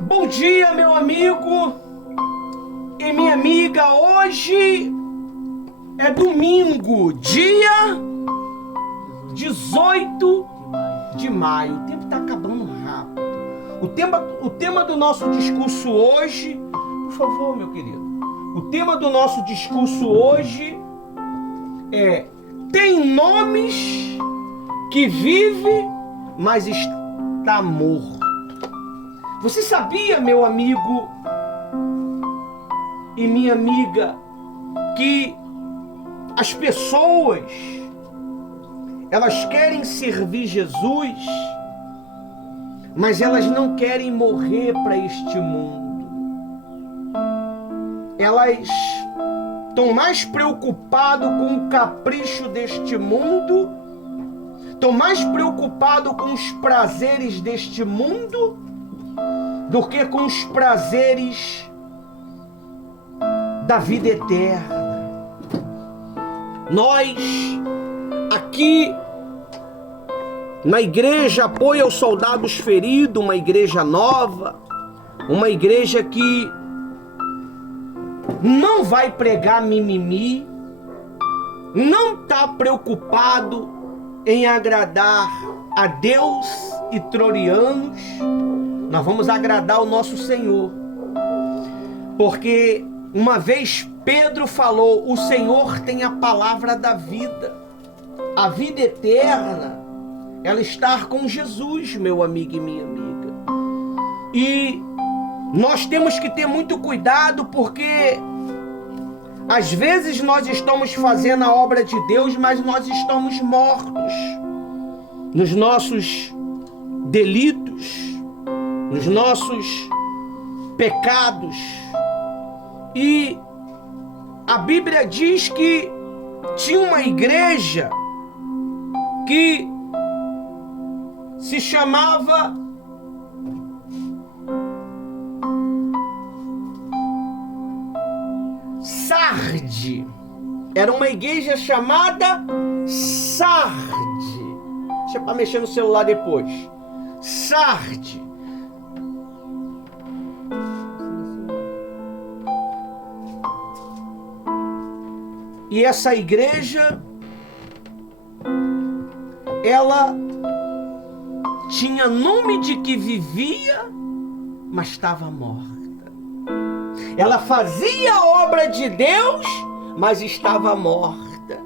Bom dia, meu amigo e minha amiga. Hoje é domingo, dia 18 de maio. O tempo está acabando rápido. O tema do nosso discurso hoje, por favor, meu querido. O tema do nosso discurso hoje é: tem nomes que vive, mas está morto. Você sabia, meu amigo e minha amiga, que as pessoas, elas querem servir Jesus, mas elas não querem morrer para este mundo. Elas estão mais preocupadas com o capricho deste mundo, estão mais preocupadas com os prazeres deste mundo do que com os prazeres da vida eterna. Nós, aqui na igreja Apoio aos Soldados Feridos, uma igreja nova, uma igreja que não vai pregar mimimi, não está preocupado em agradar a Deus e troianos. Nós vamos agradar o nosso Senhor, porque uma vez Pedro falou: o Senhor tem a palavra da vida. A vida eterna, ela está com Jesus, meu amigo e minha amiga. E nós temos que ter muito cuidado, porque às vezes nós estamos fazendo a obra de Deus, mas nós estamos mortos nos nossos delitos, nos nossos pecados. E a Bíblia diz que tinha uma igreja que se chamava Sarde. Era uma igreja chamada Sarde. Deixa eu mexer no celular depois. Sarde. E essa igreja, ela tinha nome de que vivia, mas estava morta. Ela fazia a obra de Deus, mas estava morta.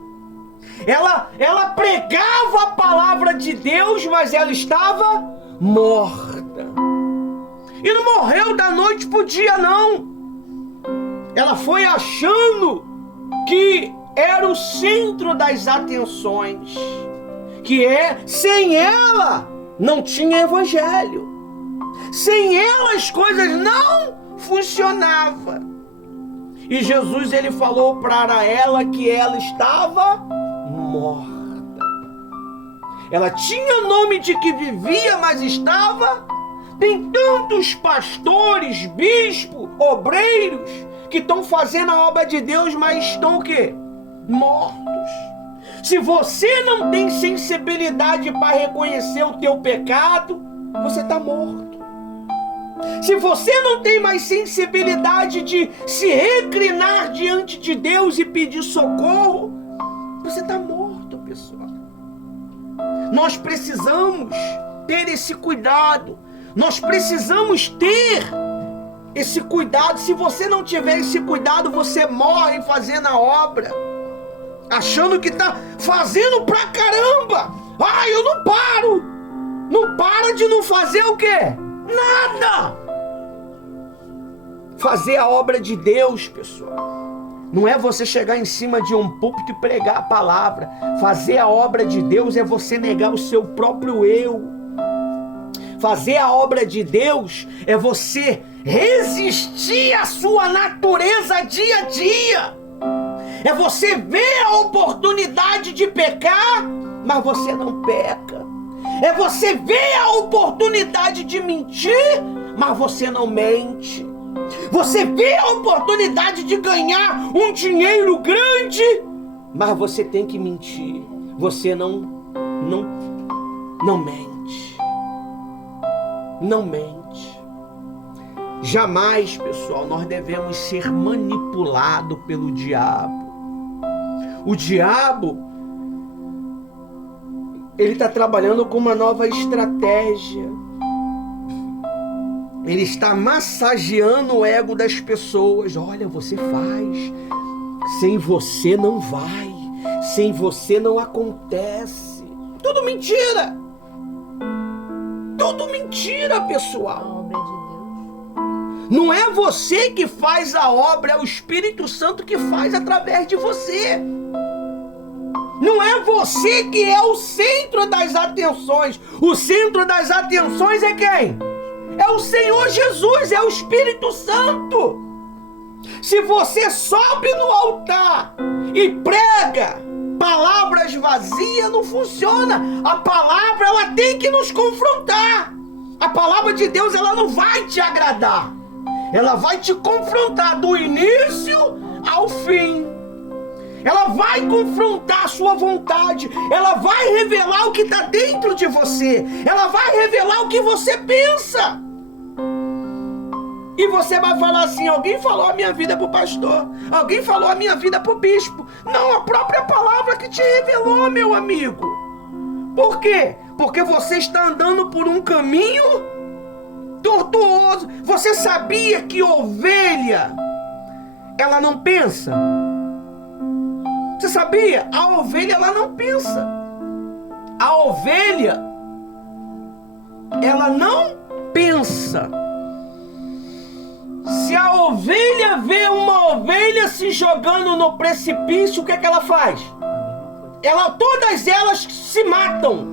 Ela pregava a palavra de Deus, mas ela estava morta. E não morreu da noite para o dia, não. Ela foi achando que era o centro das atenções, sem ela não tinha evangelho, sem ela as coisas não funcionavam. E Jesus, ele falou para ela que ela estava morta. Ela tinha nome de que vivia, mas estava. Tem tantos pastores, bispos, obreiros que estão fazendo a obra de Deus, mas estão o quê? Mortos. Se você não tem sensibilidade para reconhecer o teu pecado, você está morto. Se você não tem mais sensibilidade de se reclinar diante de Deus e pedir socorro, você está morto, pessoal. Nós precisamos ter esse cuidado. Nós precisamos ter esse cuidado. Se você não tiver esse cuidado, você morre fazendo a obra, achando que está fazendo pra caramba. Eu não paro. Não para de não fazer o quê? Nada. Fazer a obra de Deus, pessoal, não é você chegar em cima de um púlpito e pregar a palavra. Fazer a obra de Deus é você negar o seu próprio eu. Fazer a obra de Deus é você resistir à sua natureza dia a dia. É você ver a oportunidade de pecar, mas você não peca. É você ver a oportunidade de mentir, mas você não mente. Você vê a oportunidade de ganhar um dinheiro grande, mas você tem que mentir. Você não mente. Não mente. Jamais, pessoal, nós devemos ser manipulados pelo diabo. O diabo, ele está trabalhando com uma nova estratégia. Ele está massageando o ego das pessoas. Olha, você faz. Sem você não vai. Sem você não acontece. Tudo mentira. Tudo mentira, pessoal. Não é você que faz a obra, é o Espírito Santo que faz através de você. Não é você que é o centro das atenções. O centro das atenções é quem? É o Senhor Jesus, é o Espírito Santo. Se você sobe no altar e prega palavras vazias, não funciona. A palavra, ela tem que nos confrontar. A palavra de Deus, ela não vai te agradar. Ela vai te confrontar do início ao fim. Ela vai confrontar a sua vontade. Ela vai revelar o que está dentro de você. Ela vai revelar o que você pensa. E você vai falar assim: alguém falou a minha vida para o pastor. Alguém falou a minha vida para o bispo. Não, a própria palavra que te revelou, meu amigo. Por quê? Porque você está andando por um caminho tortuoso. Você sabia que ovelha, ela não pensa? Você sabia? A ovelha, ela não pensa. A ovelha, ela não pensa. Se a ovelha vê uma ovelha se jogando no precipício, o que é que ela faz? Todas elas se matam.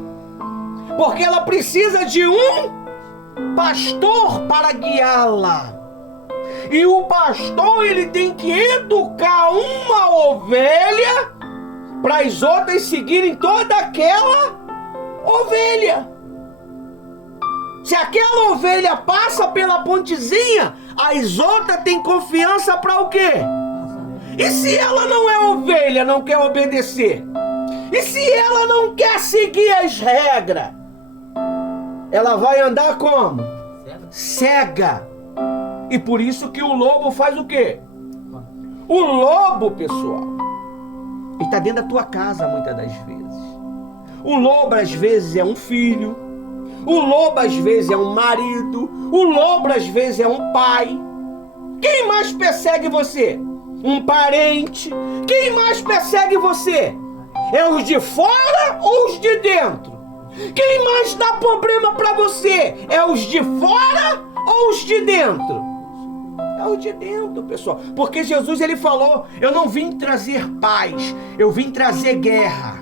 Porque ela precisa de um pastor para guiá-la. E o pastor, ele tem que educar uma ovelha para as outras seguirem toda aquela ovelha. Se aquela ovelha passa pela pontezinha, as outras têm confiança para o quê? E se ela não é ovelha, não quer obedecer? E se ela não quer seguir as regras? Ela vai andar como? Cega. E por isso que o lobo faz o quê? O lobo, pessoal, ele está dentro da tua casa muitas das vezes. O lobo às vezes é um filho. O lobo às vezes é um marido. O lobo às vezes é um pai. Quem mais persegue você? Um parente. Quem mais persegue você? É os de fora ou os de dentro? Quem mais dá problema para você? É os de fora ou os de dentro? É os de dentro, pessoal. Porque Jesus, ele falou: eu não vim trazer paz, eu vim trazer guerra.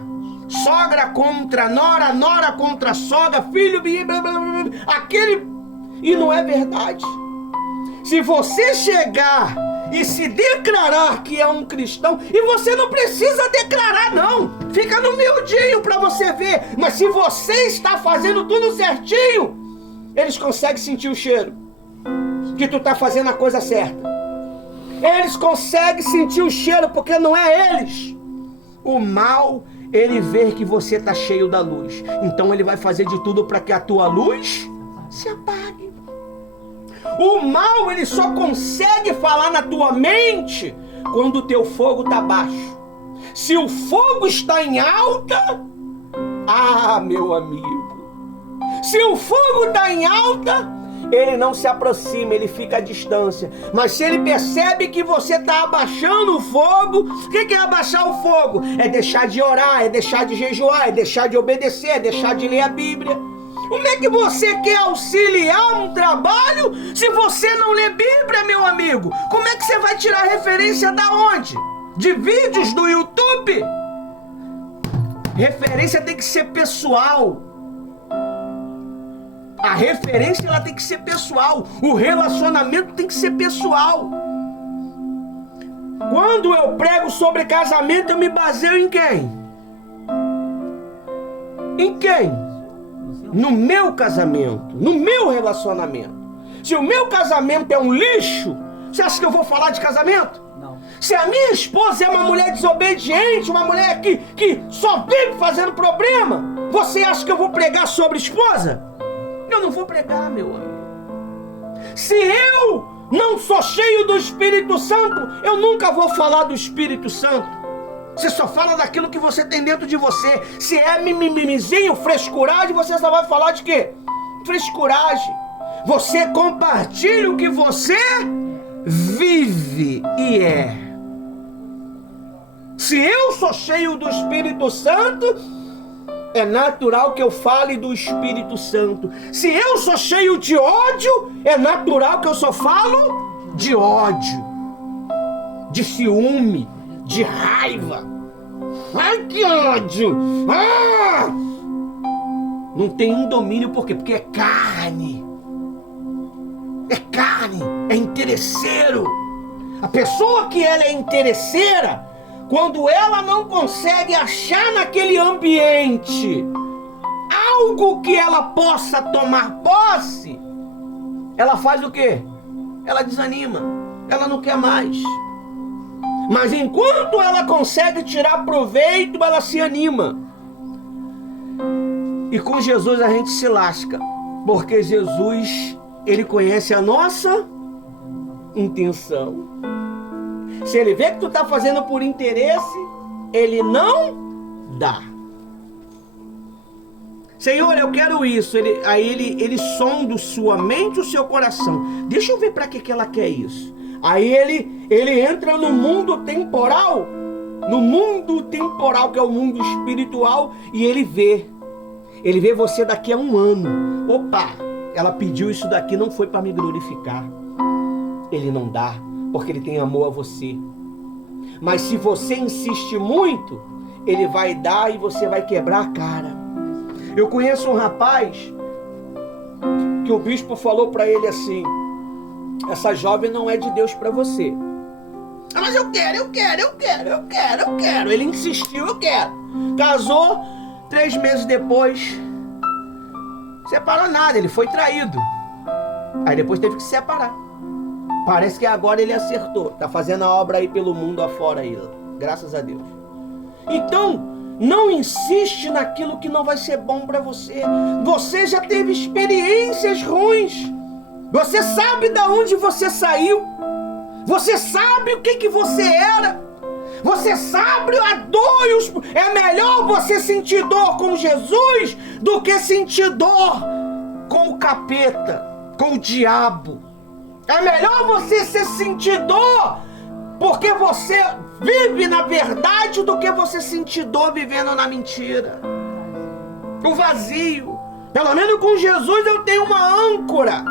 Sogra contra nora, nora contra sogra, filho, blá, blá, blá, aquele... E não é verdade. Se você chegar e se declarar que é um cristão, e você não precisa declarar não, fica no miudinho para você ver, mas se você está fazendo tudo certinho, eles conseguem sentir o cheiro que tu tá fazendo a coisa certa. Eles conseguem sentir o cheiro, porque não é eles. O mal, ele vê que você tá cheio da luz, então ele vai fazer de tudo para que a tua luz se apague. O mal, ele só consegue falar na tua mente quando o teu fogo tá baixo. Se o fogo está em alta, meu amigo, se o fogo está em alta, ele não se aproxima, ele fica à distância. Mas se ele percebe que você está abaixando o fogo, o que é abaixar o fogo? É deixar de orar, é deixar de jejuar, é deixar de obedecer, é deixar de ler a Bíblia. Como é que você quer auxiliar um trabalho se você não lê Bíblia, meu amigo? Como é que você vai tirar referência da onde? De vídeos do YouTube? Referência tem que ser pessoal. A referência, ela tem que ser pessoal. O relacionamento tem que ser pessoal. Quando eu prego sobre casamento, eu me baseio em quem? Em quem? No meu casamento, no meu relacionamento. Se o meu casamento é um lixo, você acha que eu vou falar de casamento? Não. Se a minha esposa é uma mulher desobediente, uma mulher que só vive fazendo problema, você acha que eu vou pregar sobre esposa? Eu não vou pregar, meu amigo. Se eu não sou cheio do Espírito Santo, eu nunca vou falar do Espírito Santo. Você só fala daquilo que você tem dentro de você. Se é mimimizinho, frescuragem, você só vai falar de quê? Frescuragem. Você compartilha o que você vive e é. Se eu sou cheio do Espírito Santo, é natural que eu fale do Espírito Santo. Se eu sou cheio de ódio, é natural que eu só falo de ódio, de ciúme, de raiva. Ai, que ódio! Ah! Não tem um domínio, por quê? Porque é carne. É carne, é interesseiro. A pessoa que ela é interesseira, quando ela não consegue achar naquele ambiente algo que ela possa tomar posse, ela faz o quê? Ela desanima, ela não quer mais. Mas enquanto ela consegue tirar proveito, ela se anima. E com Jesus a gente se lasca, porque Jesus, ele conhece a nossa intenção. Se ele vê que tu está fazendo por interesse, ele não dá. Senhor, eu quero isso. Ele sonda sua mente e o seu coração. Deixa eu ver para que ela quer isso. Aí ele entra no mundo temporal. No mundo temporal, que é o mundo espiritual. E ele vê. Ele vê você daqui a um ano. Opa, ela pediu isso daqui, não foi para me glorificar. Ele não dá, porque ele tem amor a você. Mas se você insiste muito, ele vai dar e você vai quebrar a cara. Eu conheço um rapaz que o bispo falou para ele assim: essa jovem não é de Deus para você. Ah, mas eu quero. Ele insistiu, eu quero. Casou, 3 meses depois, separou nada, ele foi traído. Aí depois teve que se separar. Parece que agora ele acertou. Tá fazendo a obra aí pelo mundo afora aí. Graças a Deus. Então, não insiste naquilo que não vai ser bom para você. Você já teve experiências ruins. Você sabe de onde você saiu. Você sabe o que você era. Você sabe a dor. É melhor você sentir dor com Jesus do que sentir dor com o capeta, com o diabo. É melhor você sentir dor porque você vive na verdade do que você sentir dor vivendo na mentira. O vazio. Pelo menos com Jesus eu tenho uma âncora.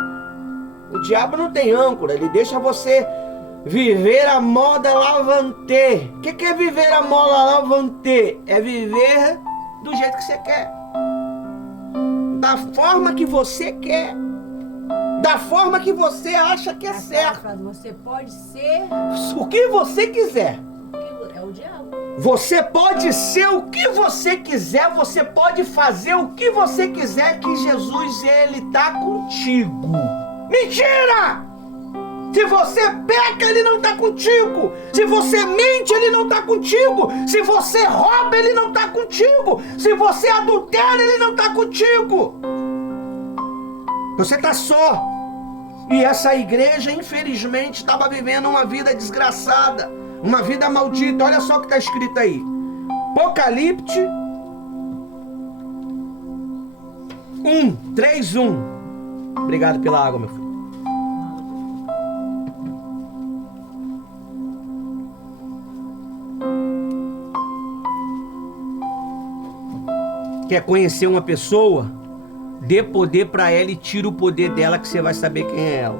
O diabo não tem âncora. Ele deixa você viver a moda lavante. O que é viver a moda lavante? É viver do jeito que você quer. Da forma que você quer. Da forma que você acha que é certo. Você pode ser o que você quiser. É o diabo. Você pode ser o que você quiser. Você pode fazer o que você quiser, que Jesus, ele tá contigo. Mentira! Se você peca, ele não tá contigo. Se você mente, ele não tá contigo. Se você rouba, ele não tá contigo. Se você adultera, ele não tá contigo. Você tá só. E essa igreja, infelizmente, estava vivendo uma vida desgraçada, uma vida maldita. Olha só o que está escrito aí. Apocalipse 3:1. Obrigado pela água, meu filho. Quer conhecer uma pessoa? Dê poder para ela e tira o poder dela, que você vai saber quem é ela.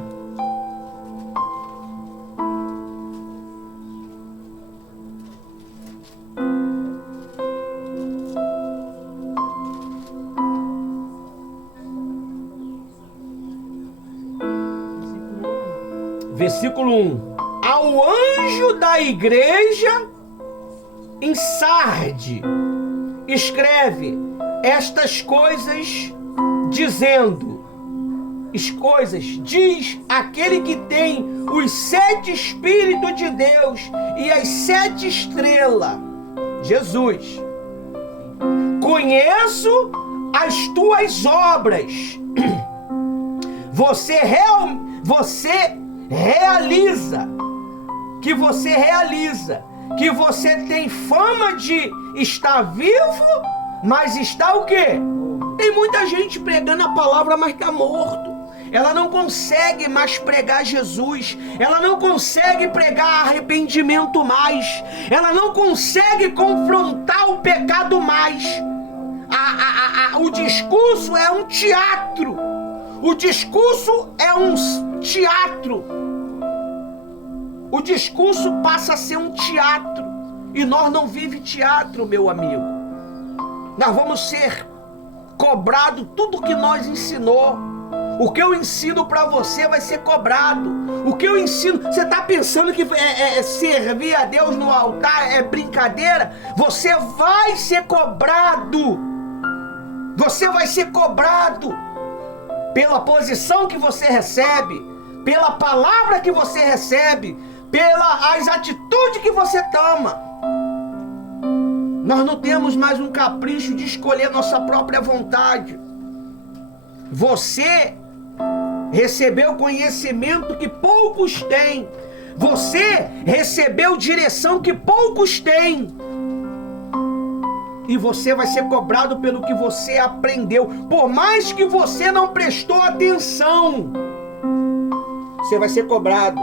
Versículo 1. Ao anjo da igreja em Sardes, escreve estas coisas, dizendo, diz aquele que tem os 7 Espíritos de Deus e as 7 estrelas, Jesus. Conheço você realiza, que você tem fama de estar vivo, mas está o quê? Tem muita gente pregando a palavra, mas está morto. Ela não consegue mais pregar Jesus. Ela não consegue pregar arrependimento mais. Ela não consegue confrontar o pecado mais. O discurso é um teatro. O discurso é um teatro. O discurso passa a ser um teatro. E nós não vivemos teatro, meu amigo. Nós vamos ser cobrados tudo que nós ensinou. O que eu ensino para você vai ser cobrado. O que eu ensino... Você está pensando que servir a Deus no altar é brincadeira? Você vai ser cobrado. Você vai ser cobrado pela posição que você recebe, pela palavra que você recebe, pelas atitudes que você toma. Nós não temos mais um capricho de escolher nossa própria vontade. Você recebeu conhecimento que poucos têm. Você recebeu direção que poucos têm. E você vai ser cobrado pelo que você aprendeu. Por mais que você não prestou atenção, você vai ser cobrado.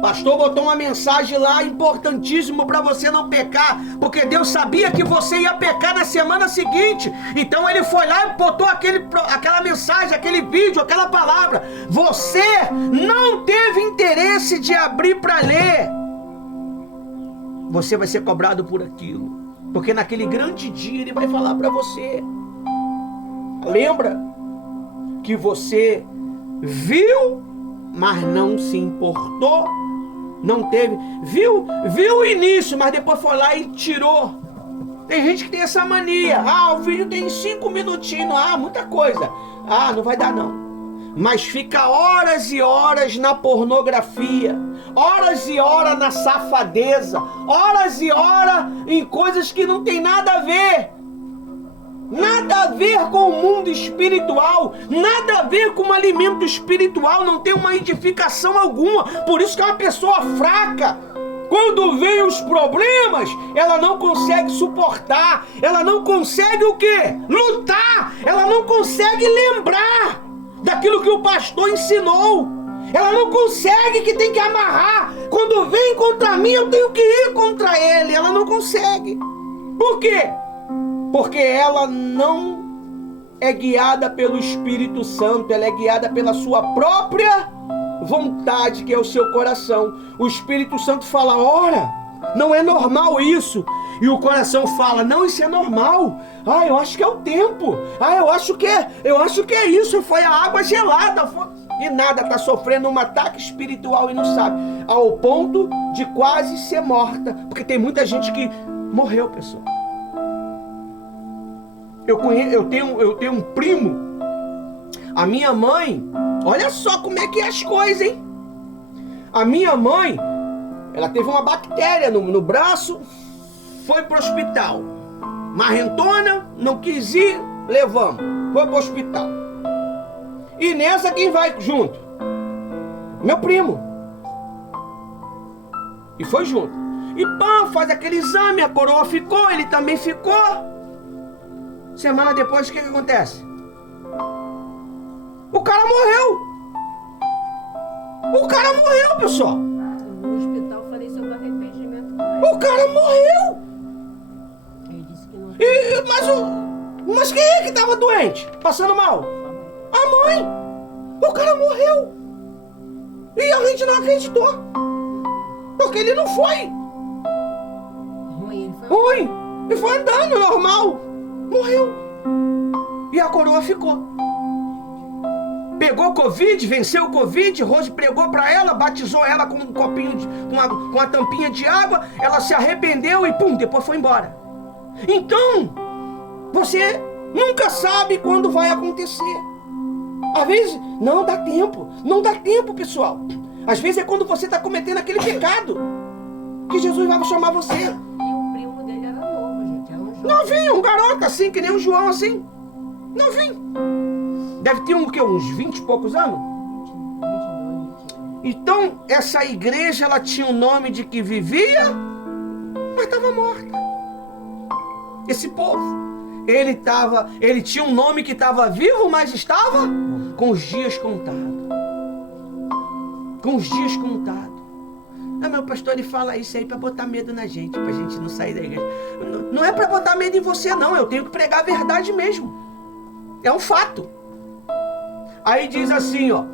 Pastor botou uma mensagem lá importantíssima para você não pecar, porque Deus sabia que você ia pecar na semana seguinte. Então ele foi lá e botou aquela mensagem, aquele vídeo, aquela palavra. Você não teve interesse de abrir para ler. Você vai ser cobrado por aquilo, porque naquele grande dia ele vai falar para você. Lembra que você viu, mas não se importou? Não teve, viu o início, mas depois foi lá e tirou. Tem gente que tem essa mania. O vídeo tem 5 minutinhos. Muita coisa. Não vai dar não. Mas fica horas e horas na pornografia, horas e horas na safadeza, horas e horas em coisas que não tem nada a ver. Nada a ver com o mundo espiritual, nada a ver com um alimento espiritual, não tem uma edificação alguma. Por isso que é uma pessoa fraca. Quando vem os problemas, ela não consegue suportar, ela não consegue o quê? Lutar, ela não consegue lembrar daquilo que o pastor ensinou. Ela não consegue, que tem que amarrar. Quando vem contra mim, eu tenho que ir contra ele. Ela não consegue. Por quê? Porque ela não é guiada pelo Espírito Santo, ela é guiada pela sua própria vontade, que é o seu coração. O Espírito Santo fala, ora, não é normal isso. E o coração fala, não, isso é normal. Eu acho que é o tempo. Eu acho que é isso, foi a água gelada. E nada, está sofrendo um ataque espiritual e não sabe. Ao ponto de quase ser morta. Porque tem muita gente que morreu, pessoal. Eu tenho um primo. A minha mãe, olha só como é que é as coisas, hein? A minha mãe, ela teve uma bactéria no braço, foi pro hospital. Marrentona, não quis ir, levamos. Foi pro hospital. E nessa quem vai junto? Meu primo. E foi junto. E faz aquele exame, a coroa ficou, ele também ficou. Semana depois, o que acontece? O cara morreu. O cara morreu, pessoal. No hospital eu falei sobre arrependimento com ele. O cara morreu. Ele disse que não. Mas quem é que estava doente? Passando mal? A mãe. O cara morreu. E a gente não acreditou. Porque ele não foi. Ruim, ele foi. Ruim. Ele foi andando normal. Morreu. E a coroa ficou. Pegou Covid, venceu o Covid, Rose pregou para ela, batizou ela com um copinho, com uma tampinha de água, ela se arrependeu e depois foi embora. Então, você nunca sabe quando vai acontecer. Às vezes, não dá tempo, pessoal. Às vezes é quando você está cometendo aquele pecado que Jesus vai chamar você. E o primo dele era novo, gente. Era um jovem. Novinho, um garoto assim, que nem o João assim. Novinho. Deve ter uns 20 e poucos anos? Então, essa igreja, ela tinha o nome de que vivia, mas estava morta. Esse povo, ele tinha um nome que estava vivo, mas estava com os dias contados. Com os dias contados. Ah, meu pastor, ele fala isso aí para botar medo na gente, para a gente não sair da igreja. Não é para botar medo em você, não. Eu tenho que pregar a verdade mesmo. É um fato. Aí diz assim, ó: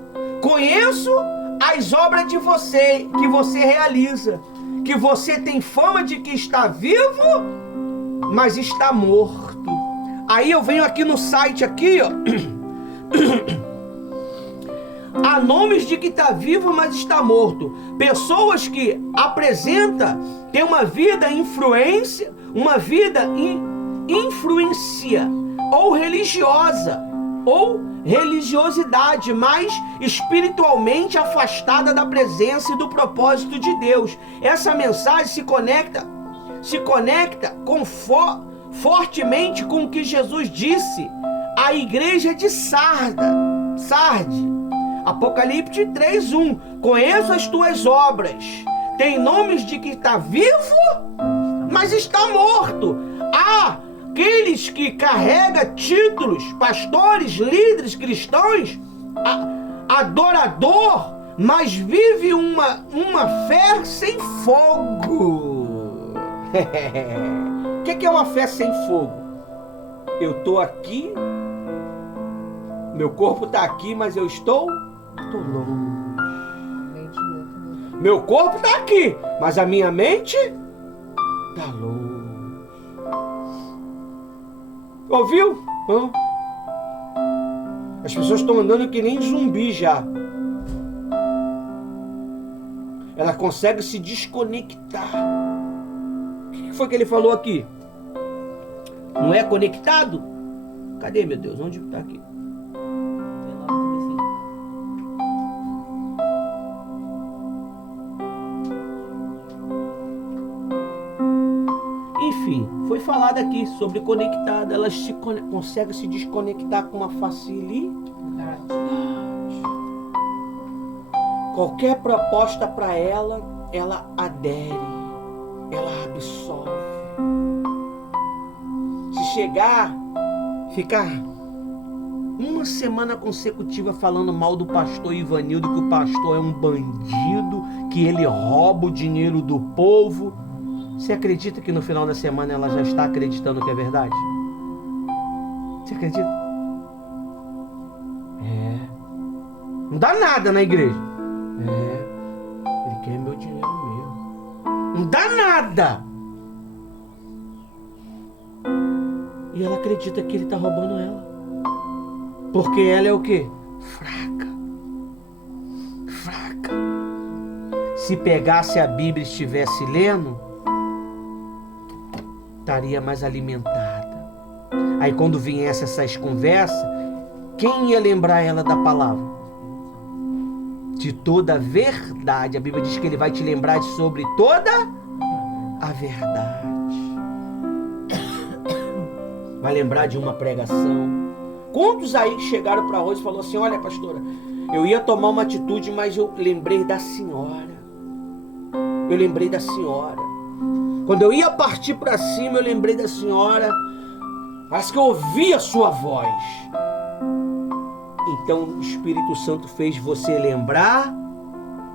conheço as obras de você, que você realiza, que você tem fama de que está vivo, mas está morto. Aí eu venho aqui no site aqui, ó. Há nomes de que está vivo, mas está morto. Pessoas que apresentam, têm uma vida influência, ou religiosa, ou religiosidade, mas espiritualmente afastada da presença e do propósito de Deus. Essa mensagem se conecta fortemente com o que Jesus disse à igreja de Sarde. Apocalipse 3:1. Conheço as tuas obras. Tem nomes de que está vivo, mas está morto. Há aqueles que carregam títulos, pastores, líderes, cristãos, adorador, mas vive uma fé sem fogo. O que é uma fé sem fogo? Eu estou aqui, meu corpo está aqui, mas eu estou longe. Meu corpo está aqui, mas a minha mente está longe. Ouviu? As pessoas estão andando que nem zumbi já. Ela consegue se desconectar. O que foi que ele falou aqui? Não é conectado? Cadê, meu Deus? Onde está aqui? Enfim, foi falado aqui sobre conectada. Elas conseguem se desconectar com uma facilidade. Qualquer proposta para ela adere, ela absorve. Se ficar uma semana consecutiva falando mal do pastor Ivanildo, que o pastor é um bandido, que ele rouba o dinheiro do povo, você acredita que no final da semana ela já está acreditando que é verdade? Você acredita? Não dá nada na igreja. Ele quer meu dinheiro mesmo. Não dá nada. E ela acredita que ele está roubando ela. Porque ela é o quê? Fraca. Se pegasse a Bíblia e estivesse lendo, estaria mais alimentada. Aí quando viesse essas conversas, quem ia lembrar ela da palavra? De toda a verdade. A Bíblia diz que ele vai te lembrar sobre toda a verdade. Vai lembrar de uma pregação. Quantos aí chegaram para hoje e falaram assim: olha, pastora, eu ia tomar uma atitude, mas eu lembrei da senhora. Quando eu ia partir para cima, eu lembrei da senhora. Parece que eu ouvi a sua voz. Então o Espírito Santo fez você lembrar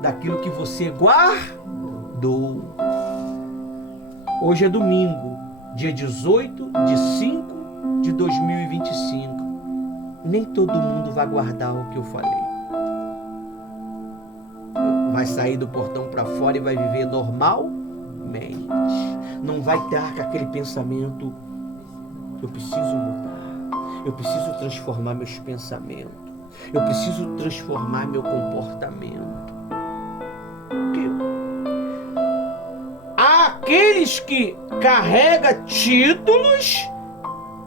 daquilo que você guardou. Hoje é domingo, dia 18/5/2025. Nem todo mundo vai guardar o que eu falei. Vai sair do portão para fora e vai viver normalmente. Não vai estar com aquele pensamento: eu preciso mudar, eu preciso transformar meus pensamentos, eu preciso transformar meu comportamento. Há aqueles que carregam títulos,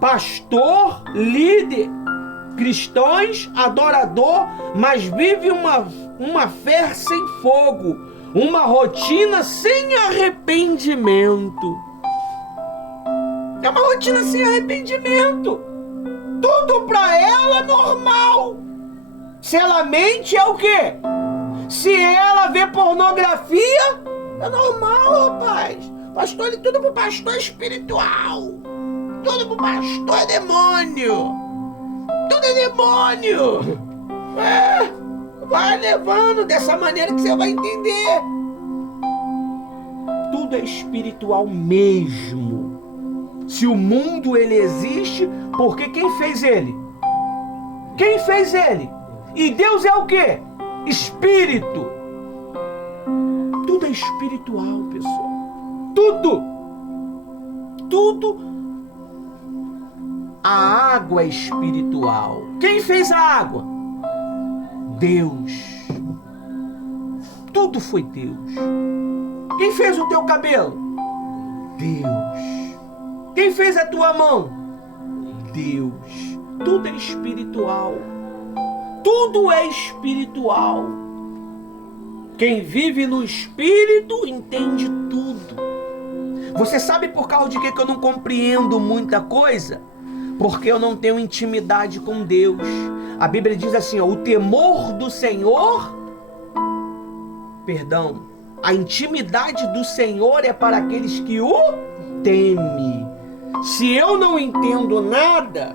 pastor, líder, cristãos, adorador, mas vive uma fé sem fogo, uma rotina sem arrependimento. É uma rotina sem arrependimento. Tudo para ela normal. Se ela mente, é o quê? Se ela vê pornografia, é normal, rapaz. Pastor, tudo pro pastor é espiritual. Tudo pro pastor é demônio. Tudo é demônio. Vai levando dessa maneira que você vai entender. Tudo é espiritual mesmo. Se o mundo ele existe, porque quem fez ele? Quem fez ele? E Deus é o quê? Espírito. Tudo é espiritual, pessoal. Tudo. Tudo. A água é espiritual. Quem fez a água? Deus. Tudo foi Deus. Quem fez o teu cabelo? Deus. Quem fez a tua mão? Deus. Tudo é espiritual. Tudo é espiritual. Quem vive no Espírito entende tudo. Você sabe por causa de que eu não compreendo muita coisa? Porque eu não tenho intimidade com Deus. A Bíblia diz assim, ó, o temor do Senhor, a intimidade do Senhor é para aqueles que o temem. Se eu não entendo nada,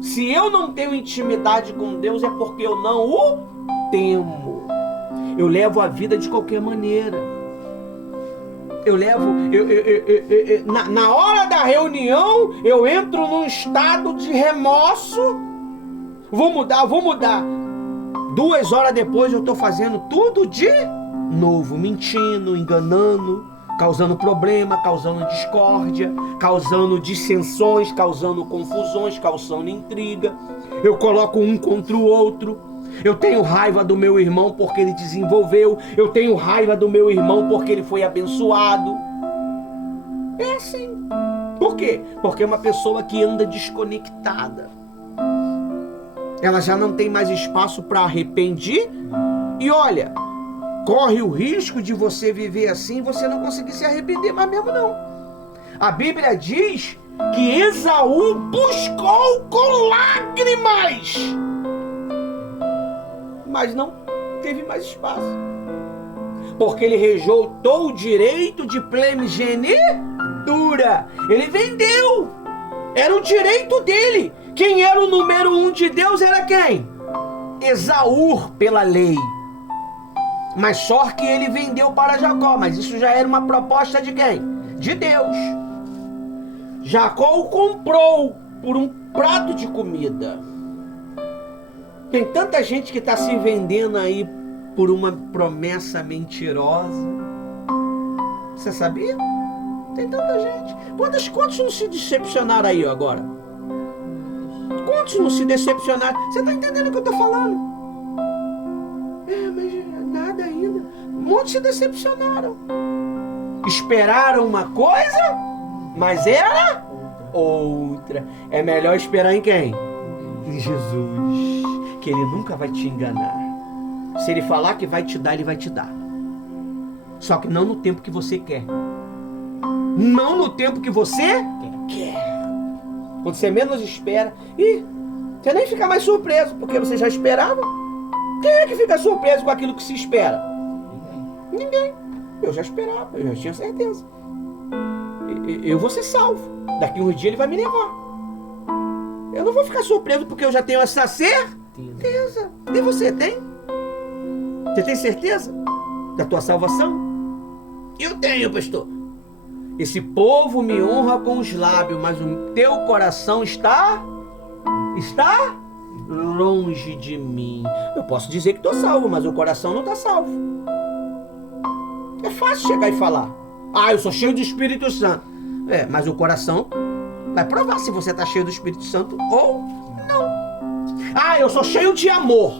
se eu não tenho intimidade com Deus, é porque eu não o temo. Eu levo a vida de qualquer maneira. Na hora da reunião, eu entro num estado de remorso. Vou mudar. 2 horas depois eu estou fazendo tudo de novo, mentindo, enganando, causando problema, causando discórdia, causando dissensões, causando confusões, causando intriga. Eu coloco um contra o outro. Eu tenho raiva do meu irmão porque ele desenvolveu. Eu tenho raiva do meu irmão porque ele foi abençoado. É assim. Por quê? Porque é uma pessoa que anda desconectada. Ela já não tem mais espaço para arrepender. E olha, corre o risco de você viver assim e você não conseguir se arrepender mais mesmo não. A Bíblia diz que Esaú buscou com lágrimas, mas não teve mais espaço, porque ele rejeitou o direito de primogenitura. Ele vendeu, era o direito dele. Quem era o número 1 de Deus era quem? Esaú, pela lei. Mas só que ele vendeu para Jacó, mas isso já era uma proposta de quem? De Deus. Jacó o comprou por um prato de comida. Tem tanta gente que está se vendendo aí por uma promessa mentirosa. Você sabia? Tem tanta gente. Quantos não se decepcionaram aí agora? Quantos não se decepcionaram? Você está entendendo o que eu estou falando? Mas nada ainda. Muitos se decepcionaram. Esperaram uma coisa, mas era outra. É melhor esperar em quem? Em Jesus. Que Ele nunca vai te enganar. Se Ele falar que vai te dar, Ele vai te dar. Só que não no tempo que você quer. Não no tempo que você quer. Quando você menos espera. E você nem fica mais surpreso, porque você já esperava. Quem é que fica surpreso com aquilo que se espera? Ninguém. Eu já esperava, eu já tinha certeza. Eu vou ser salvo. Daqui uns dias Ele vai me levar. Eu não vou ficar surpreso porque eu já tenho essa certeza. E você tem? Você tem certeza da tua salvação? Eu tenho, pastor. Esse povo me honra com os lábios, mas o teu coração está longe de mim. Eu posso dizer que estou salvo, mas o coração não está salvo. É fácil chegar e falar: eu sou cheio do Espírito Santo. Mas o coração vai provar se você está cheio do Espírito Santo ou não. Eu sou cheio de amor.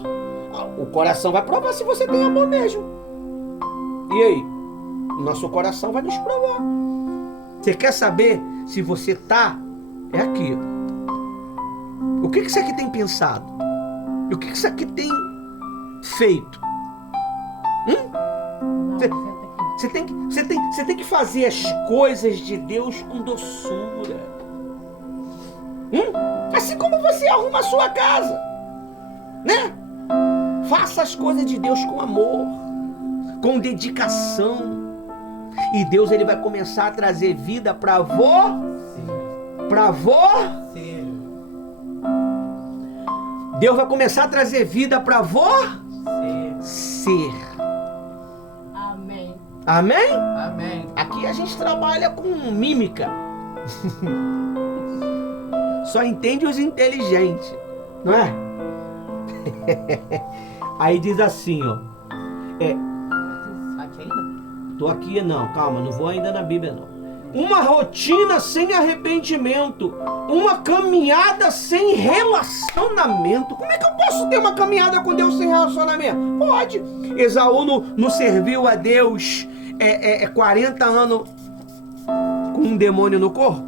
O coração vai provar se você tem amor mesmo. E aí? Nosso coração vai nos provar. Você quer saber se você tá? É aqui. O que isso aqui tem pensado? O que isso aqui tem feito? Você tem que fazer as coisas de Deus com doçura. Assim como você arruma a sua casa, né? Faça as coisas de Deus com amor, com dedicação. E Deus, ele vai começar a trazer vida para você. Deus vai começar a trazer vida para você. Amém. Amém? Amém. Aqui a gente trabalha com mímica. Só entende os inteligentes, não é? Aí diz assim, ó. Aqui ainda? Tô aqui, não, calma, não vou ainda na Bíblia, não. Uma rotina sem arrependimento, uma caminhada sem relacionamento. Como é que eu posso ter uma caminhada com Deus sem relacionamento? Pode. Esaú não serviu a Deus 40 anos com um demônio no corpo?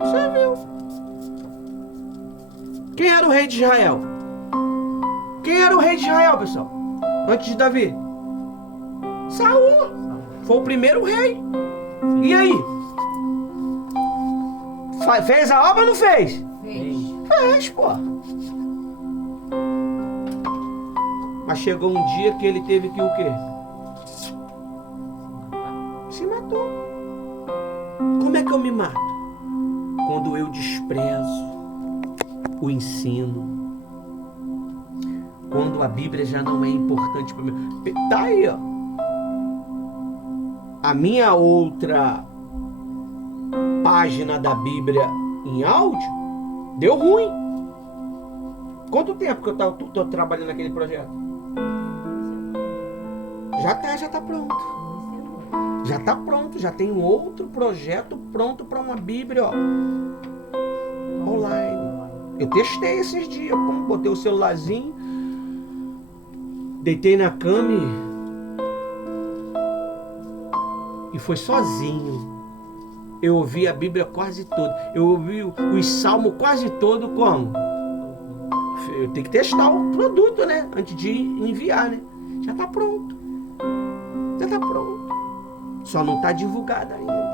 Serviu. Quem era o rei de Israel? Quem era o rei de Israel, pessoal? Antes de Davi? Saul. Foi o primeiro rei. E aí? Fez a obra ou não fez? Fez, pô. Mas chegou um dia que ele teve que o quê? Se matou. Como é que eu me mato? Quando eu desprezo o ensino. Quando a Bíblia já não é importante para mim. Tá aí, ó. A minha outra página da Bíblia em áudio deu ruim. Quanto tempo que eu tô trabalhando naquele projeto? Já tá pronto. Já tá pronto, já tem um outro projeto pronto para uma Bíblia, ó, online. Eu testei esses dias, botei o celularzinho, deitei na cama e foi sozinho. Eu ouvi a Bíblia quase toda. Eu ouvi os salmos quase todo como? Eu tenho que testar o produto, né? Antes de enviar, né? Já tá pronto. Já tá pronto. Só não tá divulgado ainda.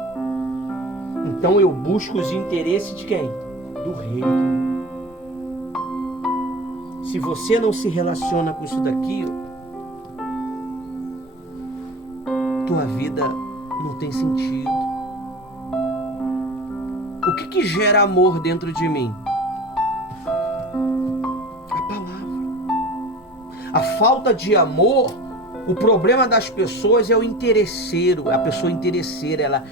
Então eu busco os interesses de quem? Do rei. Se você não se relaciona com isso daqui, tua vida não tem sentido. O que gera amor dentro de mim? A palavra. A falta de amor, o problema das pessoas é o interesseiro, a pessoa interesseira,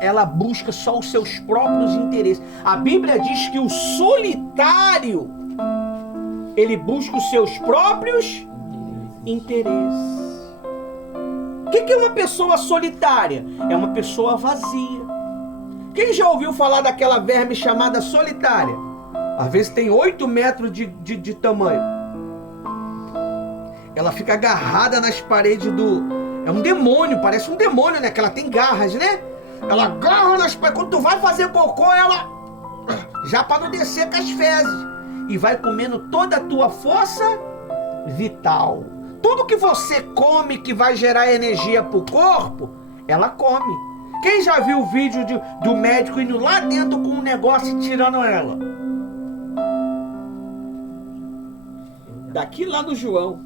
ela busca só os seus próprios interesses. A Bíblia diz que o solitário, ele busca os seus próprios interesses. O que é uma pessoa solitária? É uma pessoa vazia. Quem já ouviu falar daquela verme chamada solitária? Às vezes tem 8 metros de tamanho. Ela fica agarrada nas paredes do... É um demônio, parece um demônio, né? Que ela tem garras, né? Ela agarra nas paredes. Quando tu vai fazer cocô, ela... Já para não descer com as fezes. E vai comendo toda a tua força vital. Tudo que você come que vai gerar energia pro corpo, ela come. Quem já viu o vídeo do médico indo lá dentro com um negócio e tirando ela? Daqui lá no João.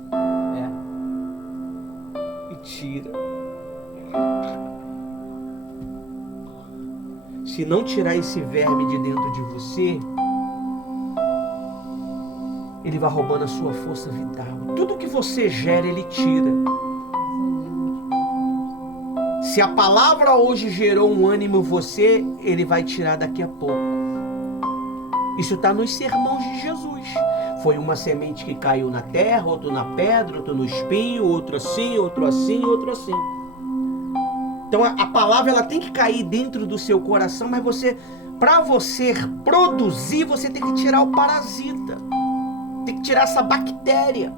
E tira. Se não tirar esse verme de dentro de você, ele vai roubando a sua força vital. Tudo que você gera, ele tira. Se a palavra hoje gerou um ânimo em você, ele vai tirar daqui a pouco. Isso está nos sermões de Jesus. Foi uma semente que caiu na terra, outro na pedra, outro no espinho, outro assim, outro assim, outro assim. Então a palavra ela tem que cair dentro do seu coração, mas para você produzir, você tem que tirar o parasita. Tem que tirar essa bactéria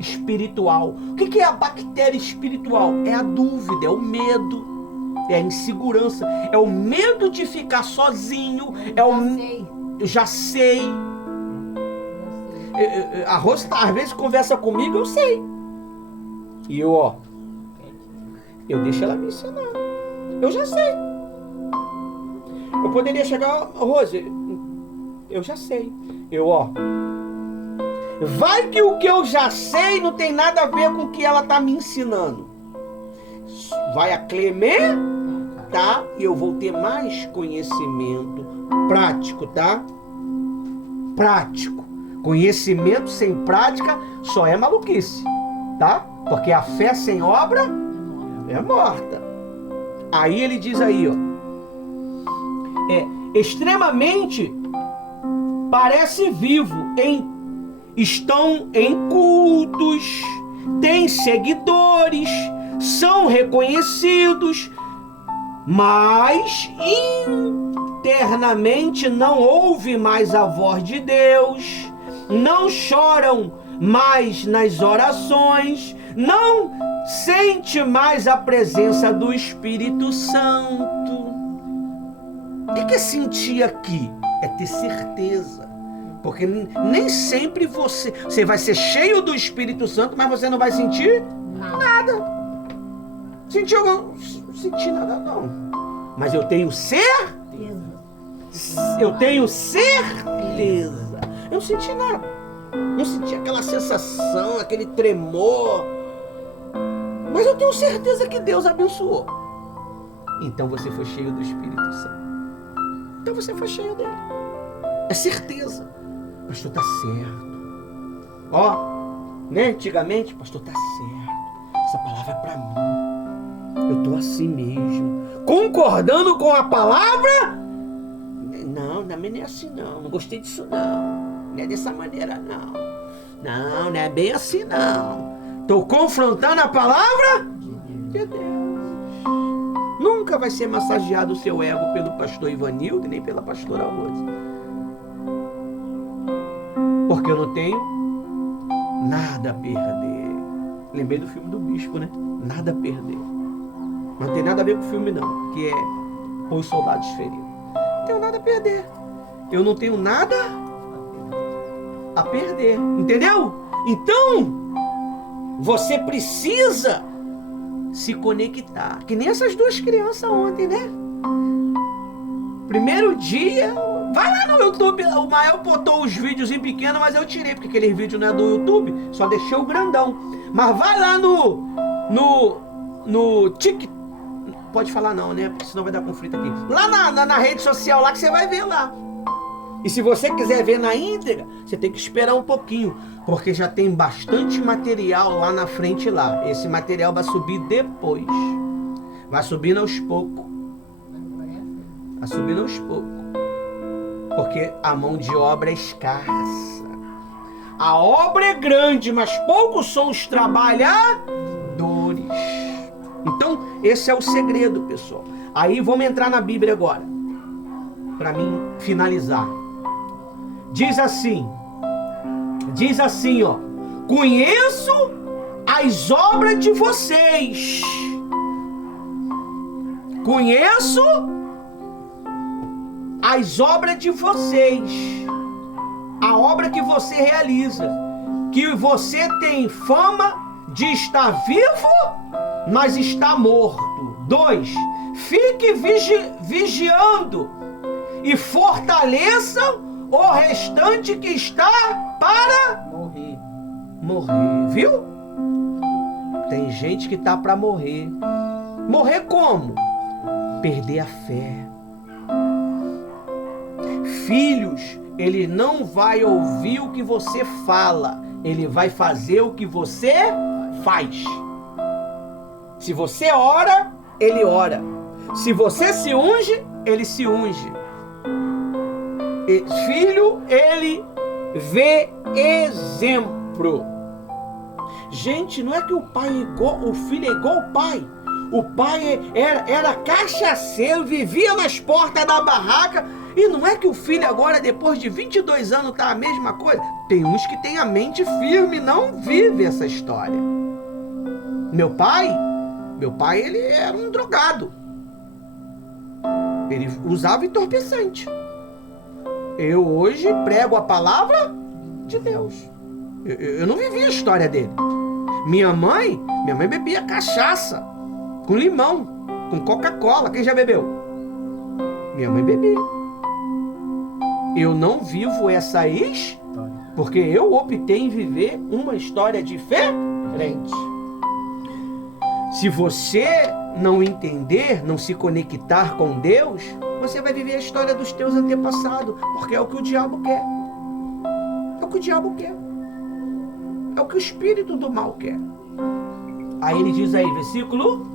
espiritual. O que é a bactéria espiritual? É a dúvida, é o medo, é a insegurança, é o medo de ficar sozinho, eu já sei. A Rosa às vezes conversa comigo, eu sei. E eu deixo ela me ensinar. Eu já sei. Eu poderia chegar, Rose, eu já sei. Eu Vai que o que eu já sei não tem nada a ver com o que ela está me ensinando. Vai a Clemer, tá? E eu vou ter mais conhecimento prático, tá? Prático. Conhecimento sem prática só é maluquice, tá? Porque a fé sem obra é morta. Aí ele diz aí, ó. Extremamente parece vivo, estão em cultos, têm seguidores, são reconhecidos, mas internamente não ouve mais a voz de Deus, não choram mais nas orações, não sente mais a presença do Espírito Santo. O que é sentir aqui? É ter certeza. Porque nem sempre você vai ser cheio do Espírito Santo, mas você não vai sentir nada. Sentir nada não. Mas eu tenho certeza. Eu tenho certeza. Eu não senti nada. Não senti aquela sensação, aquele tremor. Mas eu tenho certeza que Deus abençoou. Então você foi cheio do Espírito Santo. Então você foi cheio dele. É certeza. Pastor, tá certo. Ó, né? Antigamente, pastor, tá certo. Essa palavra é pra mim. Eu tô assim mesmo. Concordando com a palavra? Não, não é assim não. Não gostei disso não. Não é dessa maneira não. Não é bem assim não. Tô confrontando a palavra de Deus. Nunca vai ser massageado o seu ego pelo pastor Ivanildo e nem pela pastora Rose. Porque eu não tenho nada a perder. Lembrei do filme do Bispo, né? Nada a perder. Não tem nada a ver com o filme não, que é Põe os Soldados Feridos. Não tenho nada a perder. Eu não tenho nada a perder. Entendeu? Então, você precisa se conectar. Que nem essas duas crianças ontem, né? Primeiro dia, vai lá no YouTube. O Mael botou os vídeos em pequeno, mas eu tirei, porque aquele vídeo não é do YouTube, só deixei o grandão. Mas vai lá no TikTok. Pode falar não, né? Porque senão vai dar conflito aqui. Lá na rede social lá que você vai ver lá. E se você quiser ver na íntegra, você tem que esperar um pouquinho, porque já tem bastante material lá na frente lá. Esse material vai subir depois. Vai subindo aos poucos. Vai subindo aos poucos. Porque a mão de obra é escassa. A obra é grande, mas poucos são os trabalhadores. Então, esse é o segredo, pessoal. Aí vamos entrar na Bíblia agora, para mim finalizar. Diz assim, ó: conheço as obras de vocês. Conheço as obras de vocês. A obra que você realiza. Que você tem fama de estar vivo, mas está morto. 2. Fique vigiando e fortaleça o restante que está para morrer, viu? Tem gente que está para morrer. Morrer como? Perder a fé. Filhos, ele não vai ouvir o que você fala, ele vai fazer o que você faz. Se você ora, ele ora. Se você se unge, ele se unge. Filho, ele vê exemplo. Gente, não é que o pai é igual, o filho é igual ao pai. O pai era cachaceiro, vivia nas portas da barraca. E não é que o filho agora, depois de 22 anos, tá a mesma coisa? Tem uns que têm a mente firme e não vive essa história. Meu pai, ele era um drogado. Ele usava entorpecente. Eu hoje prego a palavra de Deus. Eu não vivi a história dele. Minha mãe bebia cachaça com limão, com Coca-Cola. Quem já bebeu? Minha mãe bebia. Eu não vivo essa história. Porque eu optei em viver uma história diferente. Se você não entender, não se conectar com Deus, você vai viver a história dos teus antepassados, porque é o que o diabo quer. É o que o diabo quer. É o que o espírito do mal quer. Aí ele diz aí, versículo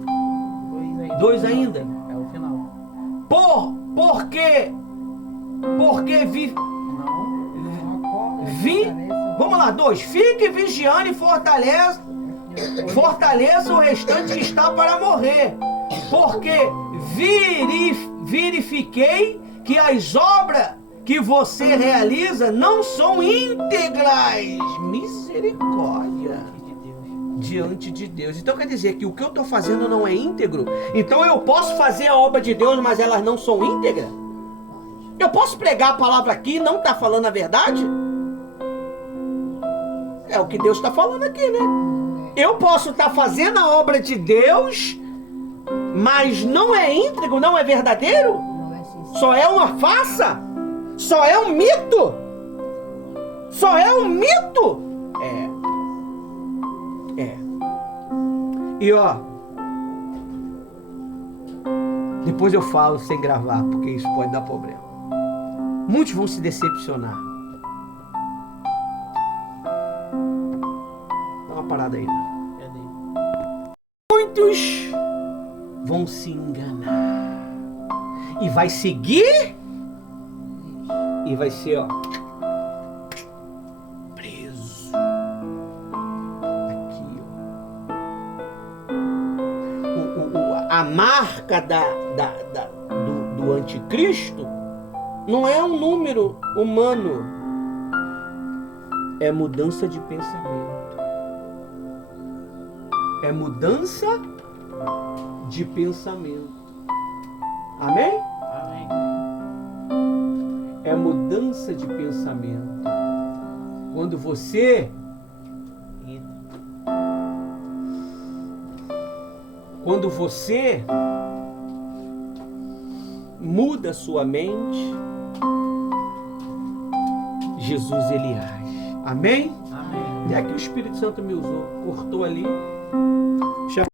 2 ainda. É o final. Porque vamos lá, 2. Fique vigiando e fortaleça o restante que está para morrer. Porque verifiquei que as obras que você realiza não são íntegras. Misericórdia. Diante de Deus. Então quer dizer que o que eu estou fazendo não é íntegro? Então eu posso fazer a obra de Deus, mas elas não são íntegras? Eu posso pregar a palavra aqui e não estar falando a verdade? É o que Deus está falando aqui, né? Eu posso estar fazendo a obra de Deus, mas não é íntegro, não é verdadeiro? Não é sincero. Só é uma farsa? Só é um mito? Só é um mito? É. E ó, depois eu falo sem gravar, porque isso pode dar problema. Muitos vão se decepcionar. Dá uma parada aí. Muitos vão se enganar. E vai seguir. E vai ser, ó, preso. Aqui, ó. A marca do anticristo não é um número humano. É mudança de pensamento. É mudança de pensamento. Amém? Amém. É mudança de pensamento. Quando você muda sua mente, Jesus ele age. Amém? Amém. E aqui o Espírito Santo me usou, cortou ali.